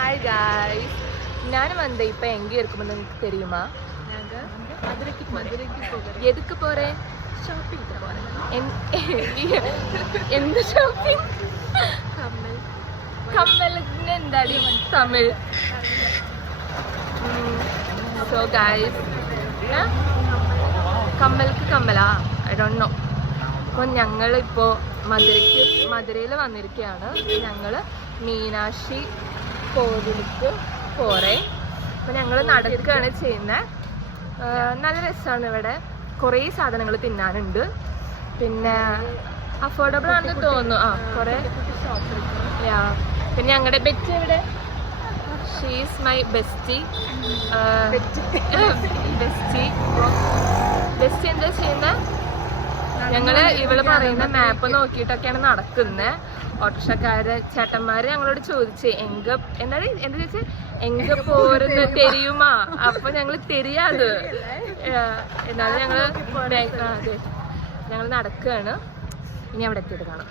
Hi guys, நானும் வந்து இப்போ எங்கே இருக்குமென்னு எனக்கு தெரியுமா? மதுரைக்கு போகிறேன். எதுக்கு போகிறேன்? ஷாப்பிங்க்கு போகிறேன். எந்த ஷாப்பிங்? கம்மலுக்குன்னு എന്താടി തമിഴ്? സോ ഗായ്സ്, കമ്മൽക്ക് കമ്മലാ, ഐ ഡോണ്ട് നോ. അപ്പോൾ ഞങ്ങളിപ്പോൾ മധുരയിൽ വന്നിരിക്കുകയാണ്. ഞങ്ങൾ മീനാക്ഷി കോവിലേക്ക് പോറേ. അപ്പോൾ ഞങ്ങൾ നടക്കുകയാണ് ചെയ്യുന്നത്. നല്ല രസമാണ് ഇവിടെ. കുറേ സാധനങ്ങൾ തിന്നാനുണ്ട്. പിന്നെ അഫോർഡബിൾ ആണെന്ന് തോന്നുന്നു. കുറേ പിന്നെ ഞങ്ങളുടെ ബെറ്റി എവിടെ? She's my bestie. ബെസ്റ്റി എന്താ ചെയ്യുന്നത്? ഞങ്ങള് ഇവള് പറയുന്ന മാപ്പ് നോക്കിയിട്ടൊക്കെയാണ് നടക്കുന്നത്. ഓട്ടോറിക്ഷക്കാര് ചേട്ടന്മാര് ഞങ്ങളോട് ചോദിച്ചേ എന്താ ചോദിച്ചേ, എങ്ക പോരുന്ന തെരിയുമാ? അപ്പൊ ഞങ്ങള് തെരിയാത്. എന്നാലും ഞങ്ങള് നടക്കുകയാണ്. ഇനി അവിടെ എത്തിയിട്ട് കാണാം.